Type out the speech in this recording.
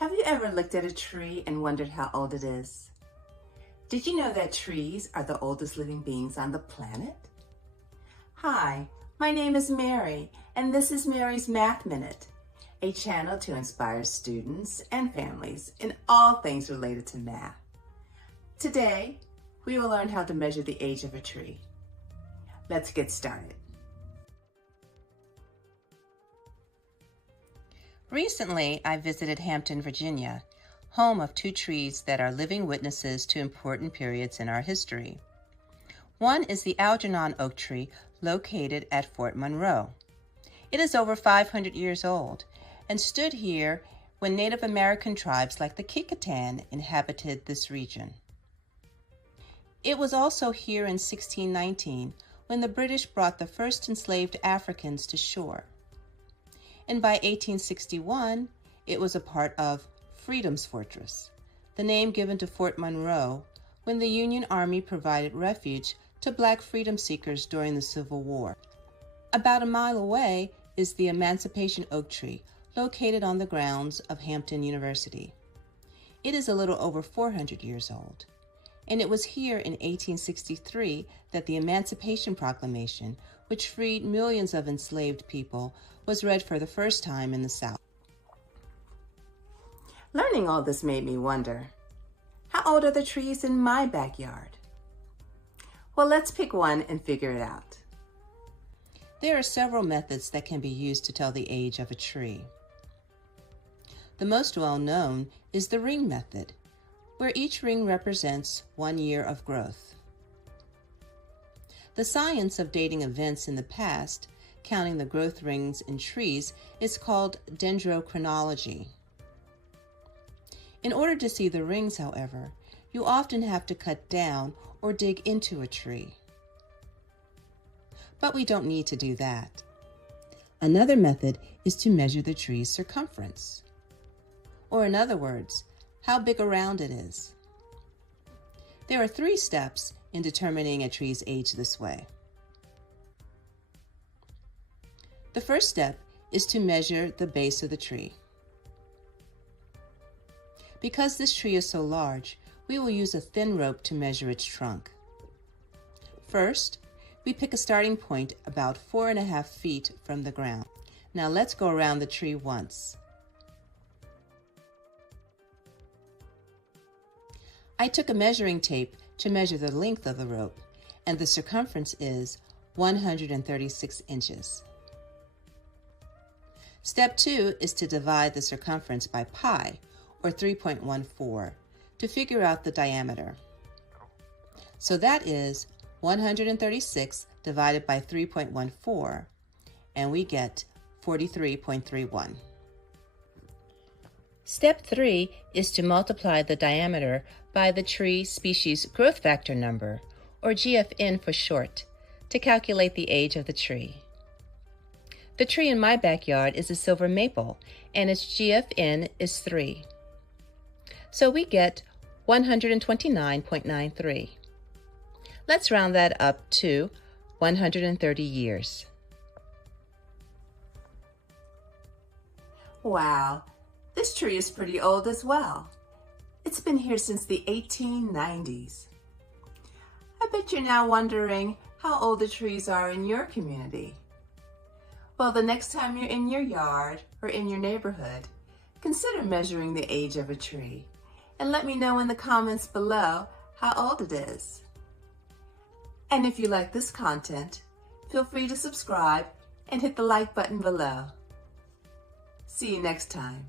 Have you ever looked at a tree and wondered how old it is? Did you know that trees are the oldest living beings on the planet? Hi, my name is Mary, and this is Mary's Math Minute, a channel to inspire students and families in all things related to math. Today, we will learn how to measure the age of a tree. Let's get started. Recently, I visited Hampton, Virginia, home of two trees that are living witnesses to important periods in our history. One is the Algernon oak tree located at Fort Monroe. It is over 500 years old and stood here when Native American tribes like the Kicquetan inhabited this region. It was also here in 1619 when the British brought the first enslaved Africans to shore. And by 1861, it was a part of Freedom's Fortress, the name given to Fort Monroe when the Union Army provided refuge to Black freedom seekers during the Civil War. About a mile away is the Emancipation Oak Tree, located on the grounds of Hampton University. It is a little over 400 years old, and it was here in 1863 that the Emancipation Proclamation, which freed millions of enslaved people, was read for the first time in the South. Learning all this made me wonder, how old are the trees in my backyard? Well, let's pick one and figure it out. There are several methods that can be used to tell the age of a tree. The most well-known is the ring method, where each ring represents 1 year of growth. The science of dating events in the past, counting the growth rings in trees, is called Dendrochronology. In order to see the rings, however, you often have to cut down or dig into a tree. But we don't need to do that. Another method is to measure the tree's circumference, or in other words, how big around it is. There are 3 steps in determining a tree's age this way. The first step is to measure the base of the tree. Because this tree is so large, we will use a thin rope to measure its trunk. First, we pick a starting point about 4.5 feet from the ground. Now let's go around the tree once. I took a measuring tape to measure the length of the rope, and the circumference is 136 inches. Step 2 is to divide the circumference by pi, or 3.14, to figure out the diameter. So that is 136 divided by 3.14, and we get 43.31. Step 3 is to multiply the diameter by the tree species growth factor number, or GFN for short, to calculate the age of the tree. The tree in my backyard is a silver maple, and its GFN is 3. So we get 129.93. Let's round that up to 130 years. Wow, this tree is pretty old as well. It's been here since the 1890s. I bet you're now wondering how old the trees are in your community. Well, the next time you're in your yard or in your neighborhood, consider measuring the age of a tree and let me know in the comments below how old it is. And if you like this content, feel free to subscribe and hit the like button below. See you next time.